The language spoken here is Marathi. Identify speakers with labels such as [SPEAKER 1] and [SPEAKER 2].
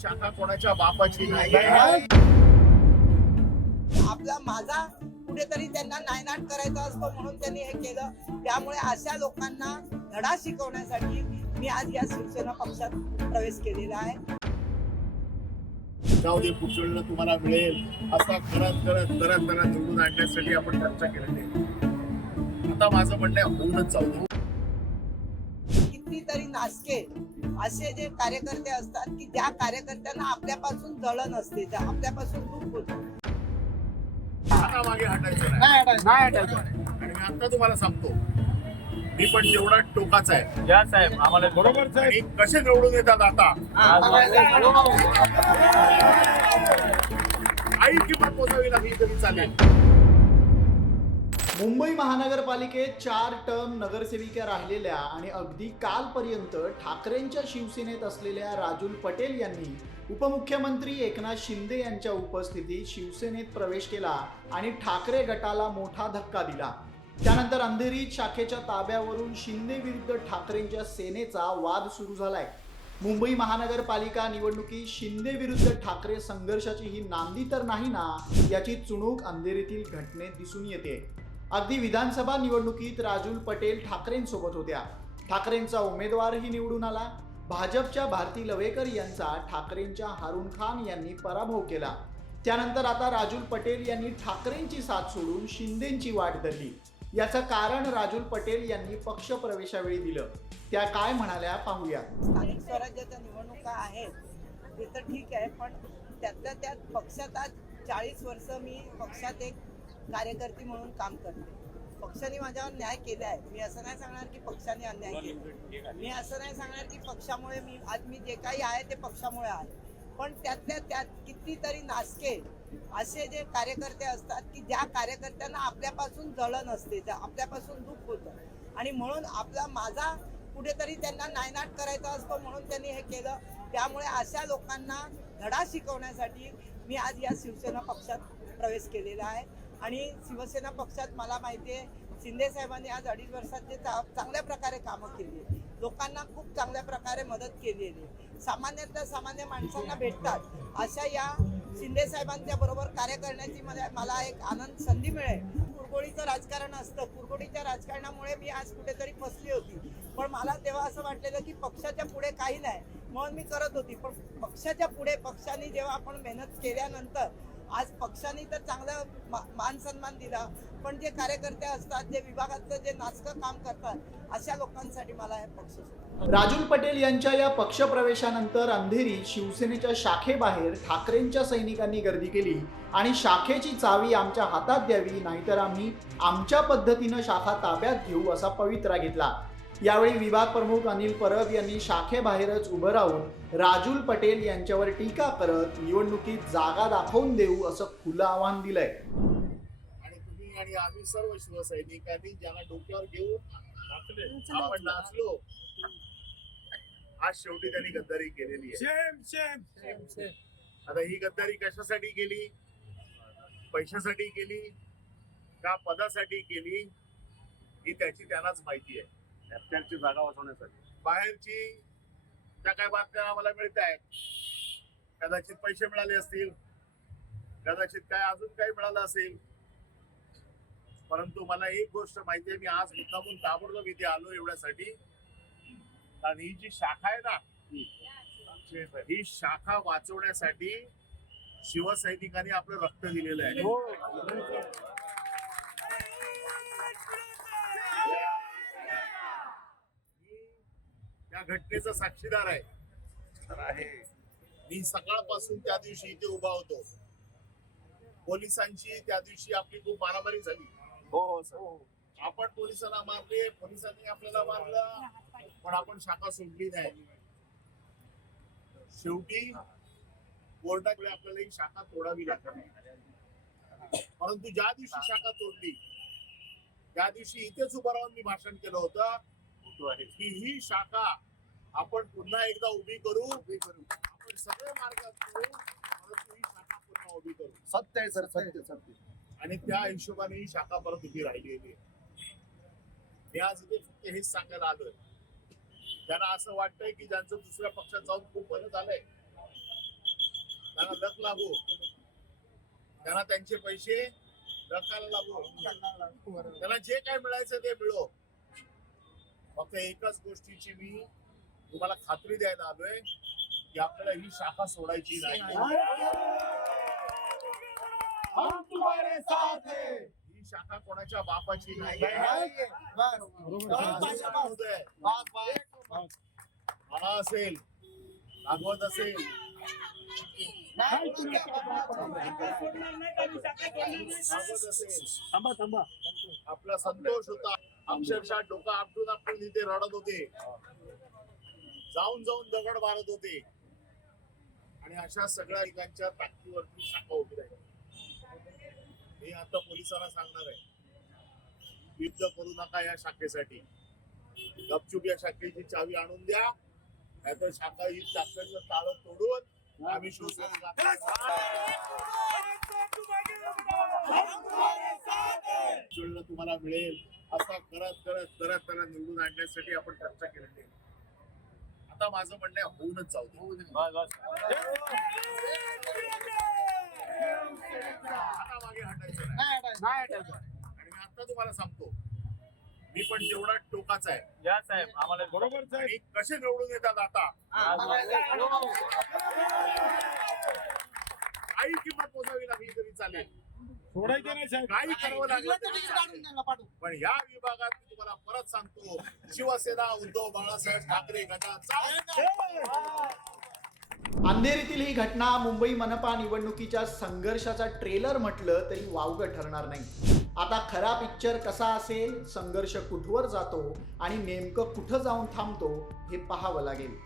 [SPEAKER 1] शाखा कोणाच्या बापाची नाही
[SPEAKER 2] आपला माझा कुठेतरी त्यांना नायनाट करायचा असतो म्हणून त्यांनी हे केलं. त्यामुळे अशा लोकांना धडा शिकवण्यासाठी मी आज या शिवसेना पक्षात प्रवेश केलेला आहे.
[SPEAKER 1] जाऊ दे तुम्हाला मिळेल. असा करत करत करत करत निवडून आणण्यासाठी आपण चर्चा केलेली आहे. आता माझं म्हणणं होऊनच जाऊ दे.
[SPEAKER 2] कितीतरी नासके असे जे कार्यकर्ते असतात की त्या कार्यकर्त्यांना आपल्यापासून जळण असते त्या आपल्यापासून दुःख होतं
[SPEAKER 1] आता मागे हटायचं नाही. आणि मी आता तुम्हाला सांगतो मी पण तेवढा टोकाचा आहे.
[SPEAKER 3] या साहेब आम्हाला बरोबर
[SPEAKER 1] कसे निवडून येतात आता? आई किंमत मोजावी लागली तरी चालेल.
[SPEAKER 4] मुंबई महानगरपालिकेत चार टर्म नगरसेविका राहिलेल्या आणि अगदी कालपर्यंत ठाकरेंच्या शिवसेनेत असलेल्या राजुल पटेल यांनी उपमुख्यमंत्री एकनाथ शिंदे यांच्या उपस्थितीत शिवसेनेत प्रवेश केला आणि ठाकरे गटाला मोठा धक्का दिला. त्यानंतर अंधेरी शाखेच्या ताब्यावरून शिंदे विरुद्ध ठाकरेंच्या सेनेचा वाद सुरू झालाय. मुंबई महानगरपालिका निवडणुकीत शिंदे विरुद्ध ठाकरे संघर्षाची ही नांदी तर नाही ना याची चुणूक अंधेरीतील घटनेत दिसून येते. अगदी विधानसभा निवडणुकीत राजूल पटेल ठाकरेंसोबत होत्या. ठाकरेंचा उमेदवारही निवडून आला. भाजपच्या भारती लवेकर यांचा ठाकरेंच्या हारून खान यांनी पराभव केला. त्यानंतर आता राजूल पटेल यांनी ठाकरेंची साथ सोडून शिंदेची वाट धरली. याचं कारण राजुल पटेल यांनी पक्ष प्रवेशावेळी दिलं. त्या काय म्हणाल्या पाहूया.
[SPEAKER 2] स्थानिक स्वराज्याच्या निवडणुका आहेत. ते तर ठीक आहे पण त्यातल्या त्यात पक्षात आज चाळीस वर्ष मी पक्षात एक कार्यकर्ती म्हणून काम करते. पक्षाने माझ्यावर न्याय केला आहे. मी असं नाही सांगणार की पक्षाने अन्याय केला मी असं नाही सांगणार की पक्षामुळे मी आज मी जे काही आहे ते पक्षामुळे आहे. पण त्यातल्या त्यात कितीतरी नासके असे जे कार्यकर्ते असतात की ज्या कार्यकर्त्यांना आपल्यापासून जळण असते त्या आपल्यापासून दुःख होतं. आणि म्हणून आपला माझा कुठेतरी त्यांना नायनाट करायचा असतो म्हणून त्यांनी हे केलं. त्यामुळे अशा लोकांना धडा शिकवण्यासाठी मी आज या शिवसेना पक्षात प्रवेश केलेला आहे. आणि शिवसेना पक्षात मला माहिती आहे शिंदे साहेबांनी आज अडीच वर्षात जे चा- चांगल्या प्रकारे कामं केली. लोकांना खूप चांगल्या प्रकारे मदत केलेली. आहे सामान्यातल्या सामान्य माणसांना भेटतात. अशा या शिंदे साहेबांच्या बरोबर कार्य करण्याची मला मला एक आनंद संधी मिळेल. कुरगोडीचं राजकारण असतं. कुरगोडीच्या राजकारणामुळे मी आज कुठेतरी फसली होती. पण मला तेव्हा असं वाटलेलं की पक्षाच्या पुढे काही नाही म्हणून मी करत होती. पण पक्षाच्या पुढे पक्षाने जेव्हा आपण मेहनत केल्यानंतर आज पक्षाने तर चांगला मा- मान सन्मान दिला पण जे कार्यकर्ते असतात जे विभागातलं जे नाचकं काम करतात अशा लोकांसाठी मला हे पक्ष
[SPEAKER 4] राजूल पटेल यांच्या या पक्षप्रवेशानंतर अंधेरी शिवसेनेच्या शाखेबाहेर ठाकरेंच्या सैनिकांनी गर्दी केली आणि शाखेची चावी आमच्या हातात द्यावी नाहीतर आम्ही आमच्या पद्धतीनं शाखा ताब्यात घेऊ असा पवित्रा घेतला. यावेळी विभाग प्रमुख अनिल परब यांनी शाखेबाहेरच उभं राहून राजुल पटेल यांच्यावर टीका करत निवडणुकीत जागा दाखवून देऊ असं खुलं आव्हान दिलंय.
[SPEAKER 1] आणि तुम्ही आणि आम्ही सर्व शिवसैनिकांनी ज्यांना डोक्यावर घेऊन आपण नाचलो आज शेवटी त्यांनी गद्दारी केलेली आहे. आता ही गद्दारी कशासाठी केली? पैशासाठी केली? का पदासाठी केली? ही त्याची त्यांनाच माहिती आहे.
[SPEAKER 3] त्यांची जागा वाचवण्यासाठी.
[SPEAKER 1] बाहेरची त्या काय बातम्या आम्हाला मिळत आहेत कदाचित पैसे मिळाले असतील कदाचित काय अजून काही मिळालं असेल. परंतु मला एक गोष्ट माहिती आहे मी आज मुद्दामून ताबडतोब इथे आलो एवढ्यासाठी. कारण ही जी शाखा आहे ना ही शाखा वाचवण्यासाठी शिवसैनिकांनी आपलं रक्त दिलेलं आहे मी या घटनेचा साक्षीदार आहे. मी सकाळपासून त्या दिवशी इथे उभा होतो. पोलिसांची त्या दिवशी आपली खूप मारामारी झाली.
[SPEAKER 3] हो हो सर.
[SPEAKER 1] आपण पोलिसांना मारले पोलिसांनी आपल्याला मारलं पण आपण शाखा सोडली नाही. शेवटी कोर्टाकडे आपल्याला ही शाखा तोडावी लागली. परंतु ज्या दिवशी शाखा तोडली त्या दिवशी इथेच उभं राहून मी भाषण केलं होतं की ही शाखा आपण पुन्हा एकदा उभी करू. उभी करू. आपण सगळे मार्ग करू परंतु ही शाखा पुन्हा उभी करू.
[SPEAKER 3] सत्य आहे सर. सत्य सत्य
[SPEAKER 1] आणि त्या हिशोबाने ही शाखा परत उभी राहिलेली आहे. मी आज इथे फक्त हेच सांगायला आलोय. त्यांना असं वाटतंय की ज्यांचं दुसऱ्या पक्षात जाऊन खूप बरं झालंय त्यांना लक लागो. त्यांना त्यांचे पैसे लकाला लागो. त्यांना जे काय मिळायचं ते मिळो. फक्त एकच गोष्टीची मी तुम्हाला खात्री द्यायला आलोय की आपल्याला ही शाखा सोडायची नाही. ही शाखा कोणाच्या बापाची नाही. मला असेल भागवत असेल.
[SPEAKER 3] थांबा थांबा.
[SPEAKER 1] आपला संतोष होता. अक्षरशः डोकं आपटून आपटून इथे रडत होते. जाऊन जाऊन दगड मारत होते. आणि अशा सगळ्या ठिकाणच्या ताकदीवरती शाखा उभी राहिली. मी आता पोलिसांना सांगणार आहे. युद्ध करू नका या शाखेसाठी. गपचूप या शाखेची चावी आणून द्या. नाहीतर शाखा ही शाखेचं ताळं तोडून आम्ही शोधून जुळणं तुम्हाला मिळेल असा करत करत करत त्याला निवडून आणण्यासाठी आपण चर्चा केलेली आहे. आता माझं म्हणणं आहे, होऊनच जाऊ दे. आता मागे हटायचं नाही. आणि मी आता तुम्हाला सांगतो मी पण तेवढा टोकाचा आहे
[SPEAKER 3] या साहेब आम्हाला बरोबर
[SPEAKER 1] आणि कसे निवडून येतात आता. काही किंमत मोजावी लागली तरी चालेल.
[SPEAKER 3] सोडायचं नाही साहेब.
[SPEAKER 1] काही करावं लागलं तरी चालेल. पण या विभागात मी तुम्हाला परत सांगतो शिवसेना उद्धव बाळासाहेब ठाकरे गटाचा
[SPEAKER 4] अंधेरीतील ही घटना मुंबई मनपा निवडणुकीच्या संघर्षाचा ट्रेलर म्हटलं तरी वावगं ठरणार नाही. आता खरा पिक्चर कसा असेल संघर्ष कुठवर जातो आणि नेमकं कुठं जाऊन थांबतो हे पाहावं लागेल.